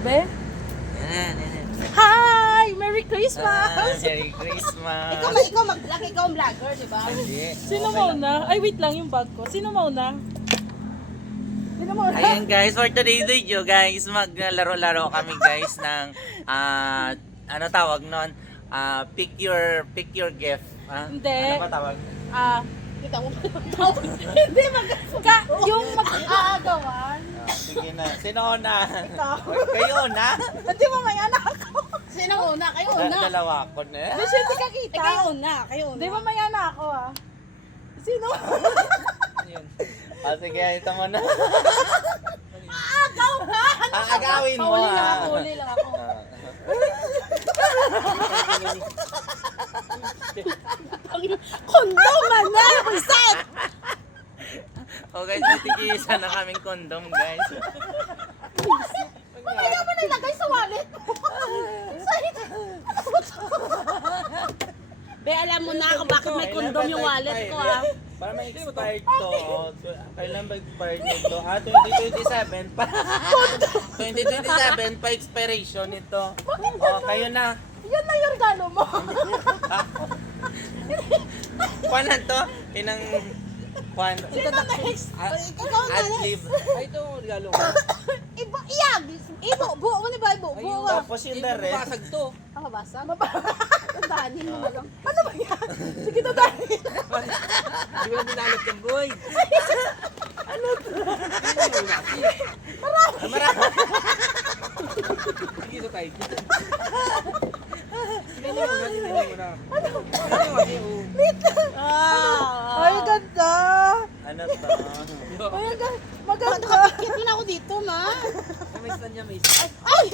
Be? Yan, yan. Hi! Merry Christmas! Merry Christmas. Ikaw mag-vlog, ikaw ang vlogger, di ba? Hindi. Sino Okay lang. mauna? Ay, wait lang yung bag ko. Sino mauna? Sino mauna? Ayan guys, for today's video guys, maglaro-laro kami guys ng ano tawag nun? Pick your gift. Hindi. Ano ba tawag? Kita mo. Hindi yung mag-aagawan. Sige na. Sino una? Ikaw. Kayo una? Hindi mamaya na ako. Sino una? Kayo una. Dalawa ako na. Hindi, hindi ka kita. Kayo una. Kayo una. Hindi mamaya na ako Sino? Sige, ito mo na. Aagaw ka! Agawin mo Huli lang ako, huli lang ako. Kondom na! Isat! O guys, natigisa na kaming kondom guys. Hindi mo nilagay sa wallet mo. Be, alam mo na kung bakit may kondom yung wallet ko Para may expired to. Kailan ba expired nito? 2027 pa. 2027 pa expiration nito. O, kayo na. Yan na yung regalo mo. Kuan na to? Pinang... Kuan. Sino next? Ikaw na Ad-lib. Ay, ito, regalo ko. Iyag! Ibo! Buo mo ni ba? Buo! Ayun. Tapos yung Hindi the mo rest. basag to. Ang mabasa? Tandahanin mo na lang. Ano ba yan? Sige, tatahin. Hindi mo na binalot yung boy. Ano to? Marami. Sige, ito tayo. Tingnan mo na, tingnan mo na. Tingnan mo kasi, oh. Ay, ganda. Ano to? Ay, maganda. Nakapikit mo na ako dito, ma. May stand niya, may stand. Ay!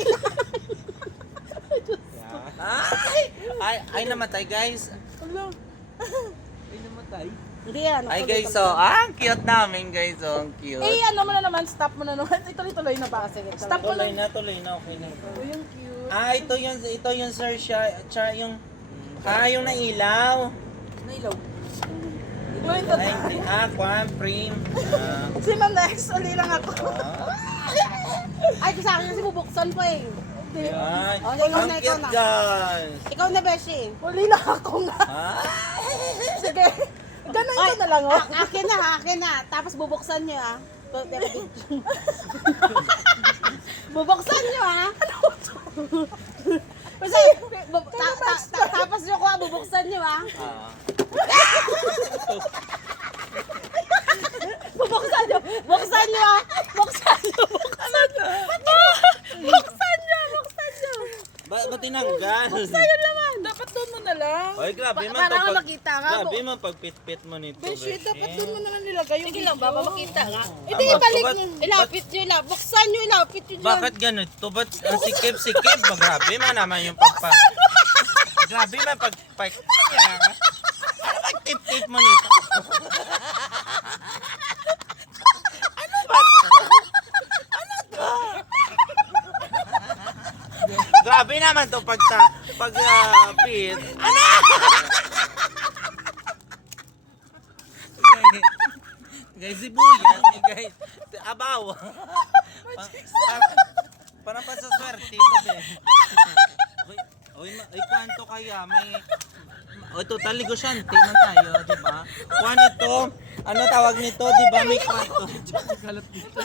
Ay, namatay guys. Ay, namatay. Hindi yan. Ay guys, so, ang cute namin guys. So, ang cute. Eh, ano mo na naman, stop mo na naman. Ituloy-tuloy na ba? Stop mo Tuloy na. na, tuloy na. Okay na. Oh, yung cute. Ito yung sir siya, yung yung nailaw. Nailaw. Wait, Ay, hindi. Kwan, frame. sino next? Uli lang ako. Ay, sa akin kasi bubuksan pa eh. Hindi. Ay, Oh, ikaw ang na, ikaw cute na. guys. Ikaw na, Beshi. Uli lang ako nga. Sige. Ganun ka na lang, oh. Akin na, akin na. Tapos bubuksan nyo, Bubuksan nyo, Kasi, tapos nyo ko, bubuksan nyo, Bubuksan nyo! Buksan nyo! Buksan nyo! Buksan nyo! Buksan nyo! Buksan nyo! Ba't tinanggal? Ayun naman. Dapat doon mo na lang. Ay, grabe man. Para to nga makita makita nga. Grabe man pagpit-pit mo nito. Beshi, dapat doon mo naman nilagay yung Sige lang, video. baba makita nga. Hindi, Tama, ibalik ba't- nyo. Ilapit nyo, buksan nyo, ilapit nyo dyan. Bakit ganito? Ba't ang sikip-sikip? Grabe man naman yung pagpa... Grabe man pagpa... Ano pagtip-tip mo nito? Ano ba? Grabe naman to pag pit. Ano? Guys, si Buyan, guys. Abaw. Para pa sa swerte ito, be. Uy, kwanto kaya? Total negosyante na tayo, di ba? Kwan ito, ano tawag nito, di ba? May kwanto. Kalat dito.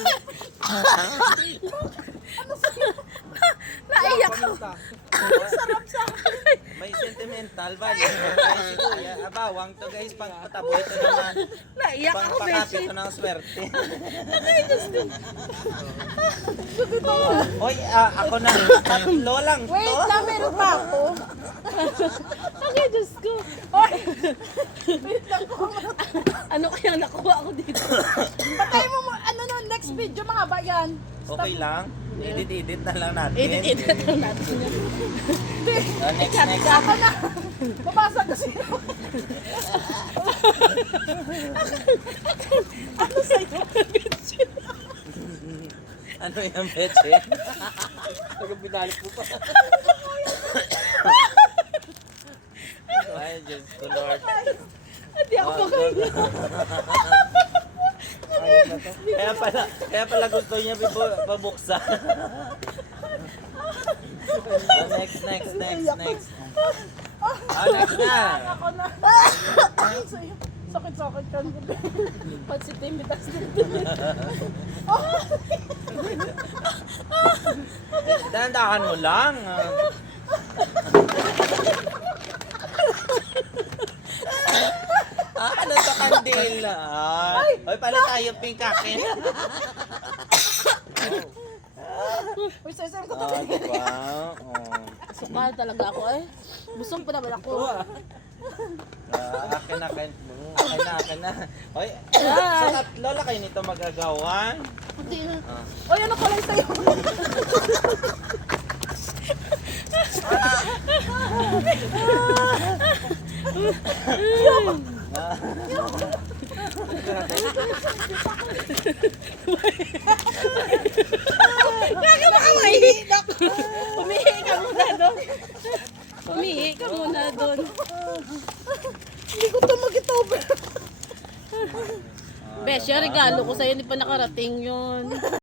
Naiyak ako. Sarap sa May sentimental value. Kaya si Kuya, abawang to guys, pagpatabo ito naman. Naiyak ako, Beshi. Pangpakapit ng swerte. Hoy, ako na. Tatlo lang to. Wait lang, meron pa ako. Okay, Diyos ko. Oy! Wait lang po. Ano kayang nakuha ko dito? Patay mo mo. Ano na, next video, mahaba yan. Okay lang. Edit na lang natin. Edit lang natin yan. Next. Ako na. Babasa kasi. Ano sa'yo? Ano yung peche? Tagang binalot mo pa. Ay, Diyos ko Lord. Hindi ako makain. Kaya pala gusto niya pabuksan. Next. Next na. Ako na. Sakit-sakit ka. Pansitimitas din. Dandahan mo lang. Ano sa kandila? Hoy, pala tayo pingkakin. Uy, sasam ko to. Diba? Sukal talaga ako eh. Busong pa naman ako. Akin na. Hoy, sa tatlo la kayo nito magagawan. Hindi na. Uy, ano pala sa'yo? Umihi ka muna doon. Umihi ka muna doon. Hindi ko to mag-itover. Besh, yung regalo ko sa'yo, hindi pa nakarating yun.